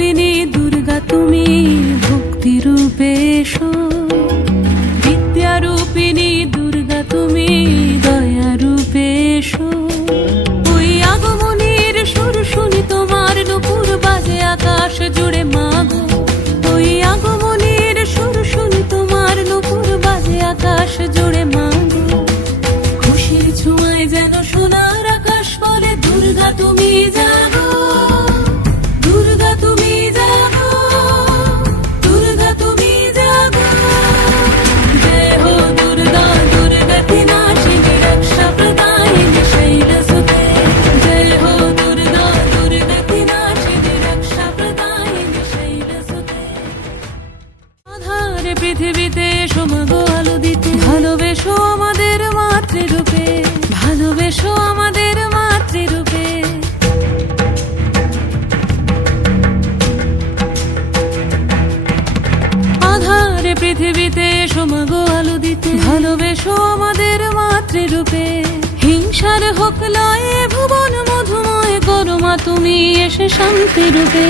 রূপিণী দুর্গা তুমি ভক্তি রূপে এসো, বিদ্যা রূপিণী দুর্গা তুমি দয়া রূপে এসো। ওই আগমনের সুর শুনি তোমার নুপুর বাজে আকাশ জুড়ে মাগো, ওই আগমনের সুর শুনি তোমার নুপুর বাজে আকাশ জুড়ে মাগো। খুশির ছোঁয়ায় যেন সোনার আকাশ বলে দুর্গা তুমি জাগো, দুর্গা তুমি জাগো, দুর্গা তুমি জাগো। জয় হো দুর্গা দুর্গতি নাশিনী রক্ষা প্রদায়িনী শৈলসুতে, জয় হো দুর্গা দুর্গতি নাশিনী রক্ষা প্রদায়িনী শৈলসুতে। আধারে পৃথিবীতে এসো মাগো আলো দিতে, ভালোবেসো আমাদের মাতৃরূপে, ভালোবেসো আমাদের মাতৃরূপে। আধারে পৃথিবীতে এসো মাগো আলো দিতে, ভালোবেসো আমাদের মাতৃরূপে। হিংসার হোক লয়ে ভুবন মধুময় করো মা তুমি এসে শান্তি রূপে।